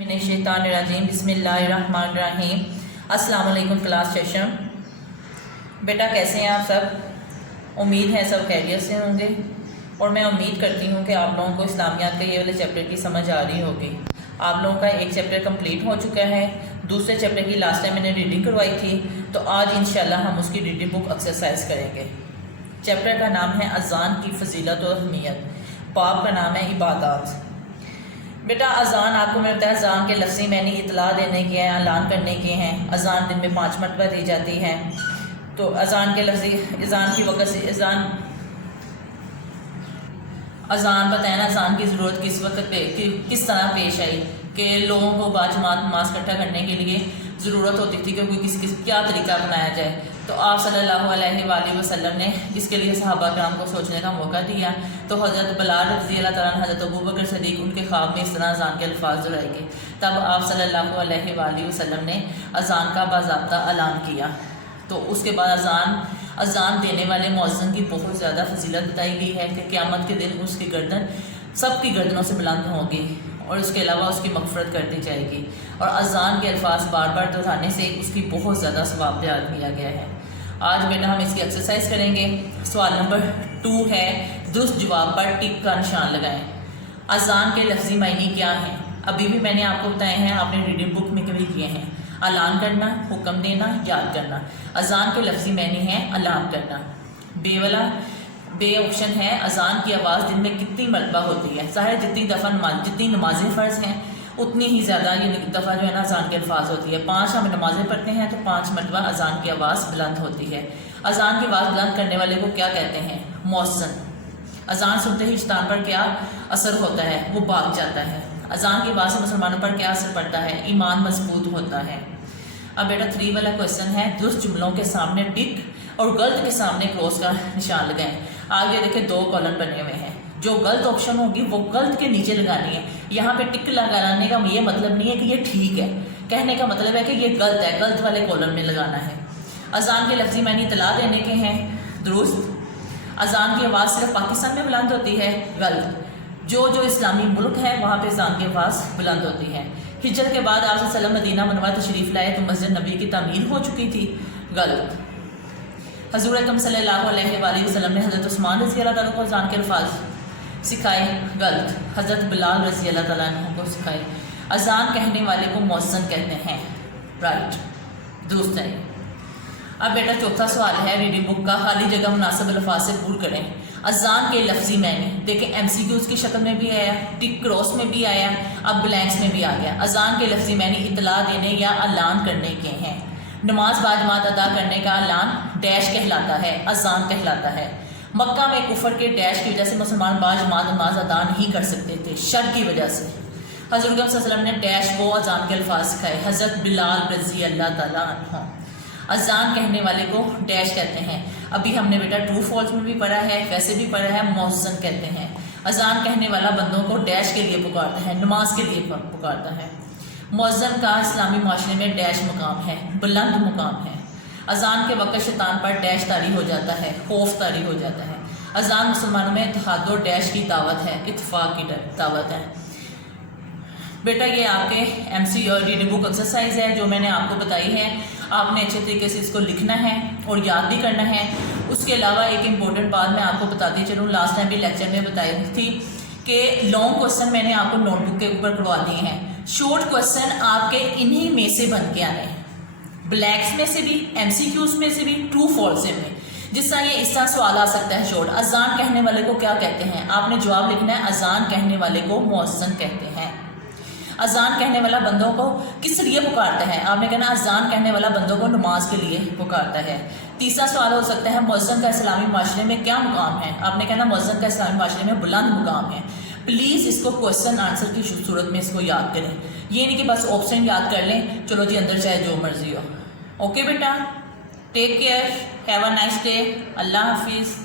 मिनश्शैतानिर्रजीम बिस्मिल्लाहिर्रहमानिर्रहीम। अस्सलाम वालेकुम क्लास सेशन। बेटा कैसे हैं आप सब? उम्मीद है सब खैरियत से होंगे और मैं उम्मीद करती हूँ कि आप लोगों को इस्लामियात के ये वाले चैप्टर की समझ आ रही होगी। आप लोगों का एक चैप्टर कंप्लीट हो चुका है, दूसरे चैप्टर की लास्ट टाइम मैंने रीडिंग करवाई थी, तो आज इंशाल्लाह हम उसकी रीडिंग बुक एक्सरसाइज करेंगे। चैप्टर का नाम है अज़ान की फजीलत और अहमियत, बाब का नाम है इबादत। बेटा अज़ान आपको मैं बताया, अज़ान के लफ्ज़ी मैंने इतला देने के हैं, ऐलान करने के हैं। अज़ान दिन में 5 मरतबा दी जाती है। तो अज़ान के लफ्ज़ी अज़ान की वक़्त से अज़ान बताया ना, अज़ान की ज़रूरत किस वक्त किस तरह पेश आई कि लोगों को बाजमात नमाज इकट्ठा करने के लिए ज़रूरत होती थी कि कोई क्या तरीका अपनाया जाए। तो आप सल्लल्लाहु अलैहि वसल्लम ने इसके लिए सहाबा कराम को सोचने का मौका दिया। तो हज़रत बिलाल रज़ी अल्लाह तआला अन्हु, हज़रत अबू बकर सिद्दीक़ उनके ख्वाब में इस तरह अज़ान के अल्फाज दोहराए। तब आप सल्लल्लाहु अलैहि वसल्लम ने अज़ान का बाज़ाब्ता ऐलान किया। तो उसके बाद अज़ान देने वाले मुअज़्ज़िन की बहुत ज़्यादा फजीलत बताई गई है कि क़यामत के दिन उसकी गर्दन सबकी गर्दनों से बुलंद होगी और उसके अलावा उसकी मग़फ़िरत कर दी जाएगी। और अज़ान के अल्फाज बार बार दोहराने से उसकी बहुत ज़्यादा सवाब तैयार किया गया है। आज बेटा हम इसकी एक्सरसाइज करेंगे। सवाल नंबर 2 है, दुरुस्त जवाब पर टिक का निशान लगाएं। अज़ान के लफ्ज़ी मायने क्या हैं? अभी भी मैंने आपको बताए हैं, आपने रीडिंग बुक में कभी किए हैं। ऐलान करना, हुक्म देना, याद करना। अज़ान के लफ्ज़ी मायने हैं ऐलान करना। बे ऑप्शन है, अज़ान की आवाज़ दिन में कितनी मरतबा होती है? ज़ाहिर जितनी नमाज़ें फ़र्ज़ हैं उतनी ही ज़्यादा ये दफ़ा जो है ना अज़ान के अल्फाज होती है। 5 हम नमाज़ें पढ़ते हैं तो 5 मरतबा अज़ान की आवाज़ बुलंद होती है। अज़ान की आवाज़ बुलंद करने वाले को क्या कहते हैं? मुअज़्ज़िन। अज़ान सुनते ही शैतान पर क्या असर होता है? वो भाग जाता है। अज़ान की आवाज़ से मुसलमानों पर क्या असर पड़ता है? ईमान मजबूत होता है। अब बेटा 3 वाला क्वेश्चन है, दुरुस्त जुमलों के सामने टिक और गलत के सामने क्रॉस का निशान लगाएं। आगे देखिए 2 कॉलम बने हुए हैं। जो गलत ऑप्शन होगी वो गलत के नीचे लगानी है। यहाँ पे टिक लगाने का ये मतलब नहीं है कि ये ठीक है, कहने का मतलब है कि ये गलत है, गलत वाले कॉलम में लगाना है। अज़ान के लफ्ज़ी मानी इतला देने के हैं, दुरुस्त। अज़ान की आवाज़ सिर्फ पाकिस्तान में बुलंद होती है, गलत। जो इस्लामी मुल्क है वहाँ पे अज़ान की आवाज़ बुलंद होती है। हिजरत के बाद आप सल्लल्लाहु अलैहि वसल्लम मदीना मुनव्वरा तशरीफ़ लाए तो मस्जिद नबी की तामीर हो चुकी थी, गलत। हज़ूर अकरम सल्लल्लाहु अलैहि वसल्लम ने हज़रत उस्मान रज़ी अल्लाह तआला को अज़ान के अल्फाज सिखाए, गलत। हज़रत बिलाल रज़ी अल्लाह तआला अन्हु को सिखाए। अज़ान कहने वाले को मुअज़्ज़िन कहते हैं, राइट, दुरुस्त है। अब बेटा 4था सवाल है रीडिंग बुक का, खाली जगह मुनासिब अल्फाज से पूर करें। अज़ान के लफ्ज़ी मैंने देखें MCQs की शक्ल में भी आया, टिक क्रॉस में भी आया, अब ब्लैंक्स में भी आ गया। अज़ान के लफ्ज़ी मैंने इतला देने या ऐलान करने के हैं। नमाज बाजमात अदा करने का ऐलान डैश कहलाता है, अज़ान कहलाता है। मक्का में कुफर के डैश की वजह से मुसलमान बाजमात नमाज अदा नहीं कर सकते थे, शर की वजह से। हज़रत सल्लल्लाहु अलैहि वसल्लम ने डैश को अज़ान के अल्फाज सिखाए। हज़रत बिलाल रज़ी अल्लाह तआला अन्हु अज़ान कहने वाले को डैश कहते हैं। अभी हमने बेटा ट्रू फॉल्स में भी पढ़ा है, वैसे भी पढ़ा है, मुअज़्ज़िन कहते हैं। अज़ान कहने वाला बंदों को डैश के लिए पुकारता है, नमाज के लिए पुकारता है। मुअज़्ज़िन का इस्लामी माशरे में डैश मुकाम है, बुलंद मुकाम है। अज़ान के वक़्त शैतान पर डैश तारी हो जाता है, खौफ तारी हो जाता है। अज़ान मुसलमानों में इत्तेहाद और डैश की दावत है, इत्तफाक की दावत है। बेटा ये आपके MC और रीडिंग बुक एक्सरसाइज है जो मैंने आपको बताई है। आपने अच्छे तरीके से इसको लिखना है और याद भी करना है। उसके अलावा एक इम्पोर्टेंट बात मैं आपको बताती चलूँ, लास्ट टाइम भी लेक्चर में बताई थी कि लॉन्ग क्वेश्चन मैंने आपको नोटबुक के ऊपर करवा दिए हैं। शॉर्ट क्वेश्चन आपके इन्हीं में से बन के आने हैं, ब्लैक्स में से भी, MCQs में से भी, ट्रू फॉल्स में। जिस तरह ये इस तरह सवाल आ सकता है शॉर्ट, अज़ान कहने वाले को क्या कहते हैं? आपने जवाब लिखना है, अज़ान कहने वाले को मुअज़्ज़िन कहते हैं। अज़ान कहने वाला बंदों को किस लिए पुकारता है? आपने कहना अज़ान कहने वाला बंदों को नमाज के लिए पुकारता है। तीसरा सवाल हो सकता है, मुअज़्ज़िन का इस्लामी माशरे में क्या मुकाम है? आपने कहना मुअज़्ज़िन का इस्लामी माशरे में बुलंद मुकाम है। प्लीज़ इसको क्वेश्चन आंसर की सूरत में इसको याद करें, ये नहीं कि बस ऑप्शन याद कर लें, चलो जी अंदर चाहे जो मर्जी हो। ओके बेटा, take care, have a nice day, अल्लाह हाफिज़।